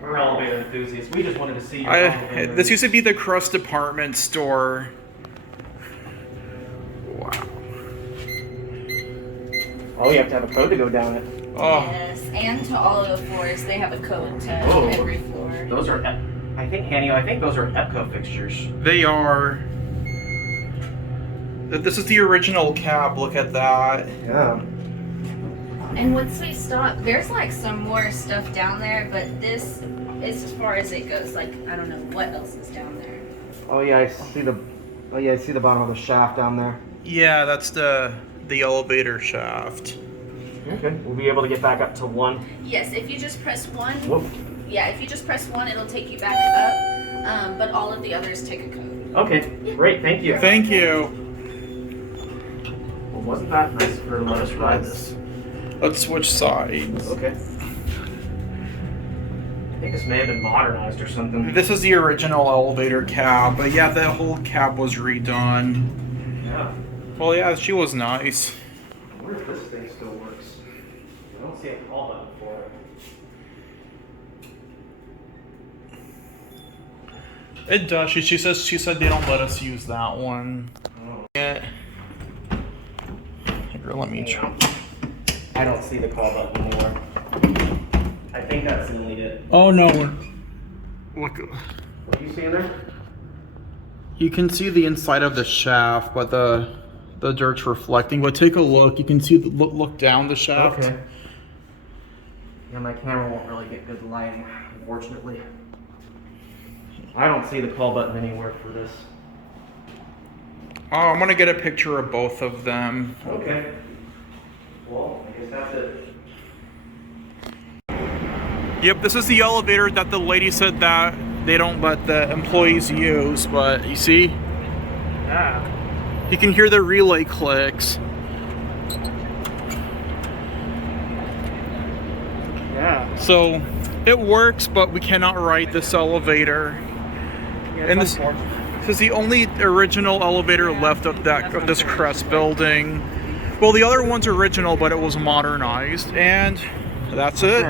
We're elevator enthusiasts. We just wanted to see your elevator. This used to be the Kress department store. Wow. Oh, you have to have a code to go down it. Oh. Yes, and to all of the floors, they have a code to every floor. Those are, I think, Hanny, I think those are EPCO fixtures. They are. This is the original cab. Look at that. Yeah. And once we stop, there's like some more stuff down there, but this is as far as it goes. Like, I don't know what else is down there. Oh yeah, I see the bottom of the shaft down there. Yeah, that's the elevator shaft. Okay. We'll be able to get back up to 1. Yes, if you just press 1. Whoop. Yeah, if you just press 1, it'll take you back up. But all of the others take a code. Okay. Great. Thank you. Thank you. Well, wasn't that nice of her to let us ride this? Let's switch sides. Okay. I think this may have been modernized or something. This is the original elevator cab, but yeah, the whole cab was redone. Yeah. Well, yeah, she was nice. I wonder if this thing still works. I don't see a call button for it. It does. She said they don't let us use that one. Oh. Yeah. Here, let me try. I don't see the call button anymore. I think that's deleted. Oh no. Look. What are you seeing there? You can see the inside of the shaft, but the dirt's reflecting. But take a look. You can see look down the shaft. Okay. Yeah, my camera won't really get good lighting, unfortunately. I don't see the call button anywhere for this. Oh, I'm gonna get a picture of both of them. Okay. Well, I guess that's it. Yep, this is the elevator that the lady said that they don't let the employees use, but you see? Yeah. You can hear the relay clicks. Yeah. So, it works, but we cannot ride this elevator. And this is the only original elevator left of this Kress building. Well, the other one's original, but it was modernized. And that's it.